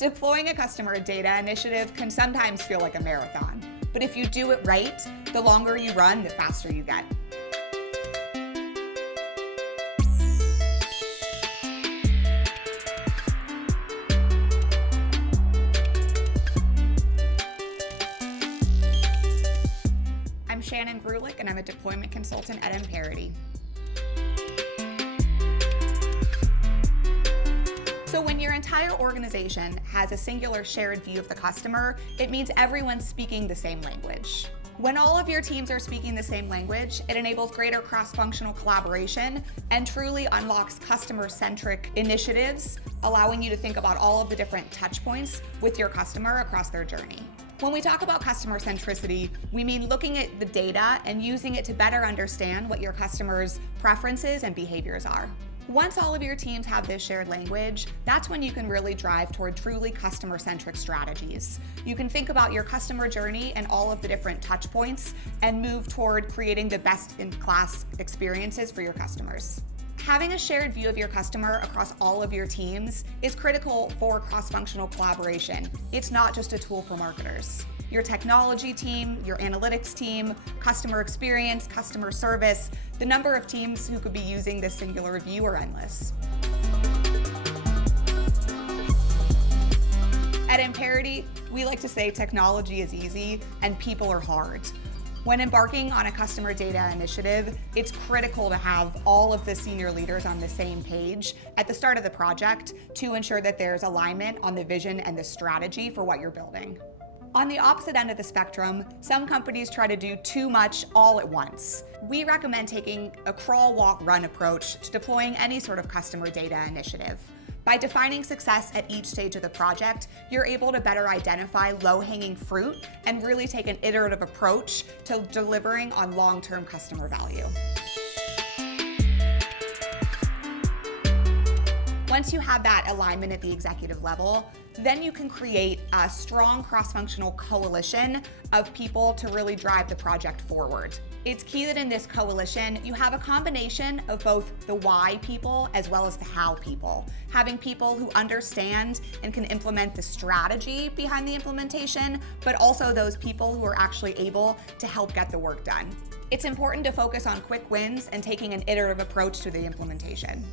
Deploying a customer data initiative can sometimes feel like a marathon, but if you do it right, the longer you run, the faster you get. I'm Shannon Greulich, and I'm a deployment consultant at Amperity. So when your entire organization has a singular shared view of the customer, it means everyone's speaking the same language. When all of your teams are speaking the same language, it enables greater cross-functional collaboration and truly unlocks customer-centric initiatives, allowing you to think about all of the different touch points with your customer across their journey. When we talk about customer centricity, we mean looking at the data and using it to better understand what your customers' preferences and behaviors are. Once all of your teams have this shared language, that's when you can really drive toward truly customer-centric strategies. You can think about your customer journey and all of the different touch points and move toward creating the best-in-class experiences for your customers. Having a shared view of your customer across all of your teams is critical for cross-functional collaboration. It's not just a tool for marketers. Your technology team, your analytics team, customer experience, customer service, the number of teams who could be using this singular view are endless. At Amperity, we like to say technology is easy and people are hard. When embarking on a customer data initiative, it's critical to have all of the senior leaders on the same page at the start of the project to ensure that there's alignment on the vision and the strategy for what you're building. On the opposite end of the spectrum, some companies try to do too much all at once. We recommend taking a crawl, walk, run approach to deploying any sort of customer data initiative. By defining success at each stage of the project, you're able to better identify low-hanging fruit and really take an iterative approach to delivering on long-term customer value. Once you have that alignment at the executive level, then you can create a strong cross-functional coalition of people to really drive the project forward. It's key that in this coalition, you have a combination of both the why people as well as the how people. Having people who understand and can implement the strategy behind the implementation, but also those people who are actually able to help get the work done. It's important to focus on quick wins and taking an iterative approach to the implementation.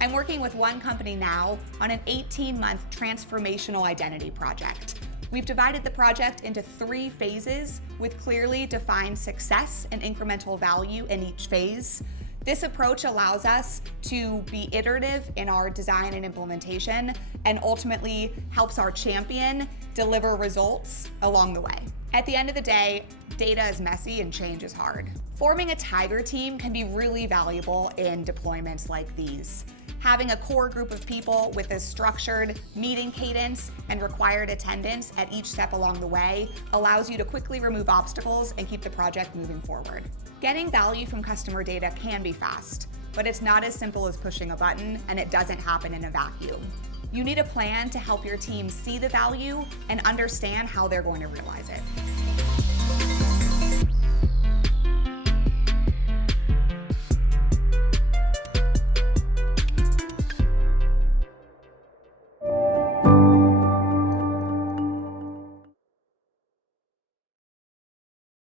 I'm working with one company now on an 18-month transformational identity project. We've divided the project into 3 phases with clearly defined success and incremental value in each phase. This approach allows us to be iterative in our design and implementation and ultimately helps our champion deliver results along the way. At the end of the day, data is messy and change is hard. Forming a tiger team can be really valuable in deployments like these. Having a core group of people with a structured meeting cadence and required attendance at each step along the way allows you to quickly remove obstacles and keep the project moving forward. Getting value from customer data can be fast, but it's not as simple as pushing a button, and it doesn't happen in a vacuum. You need a plan to help your team see the value and understand how they're going to realize it.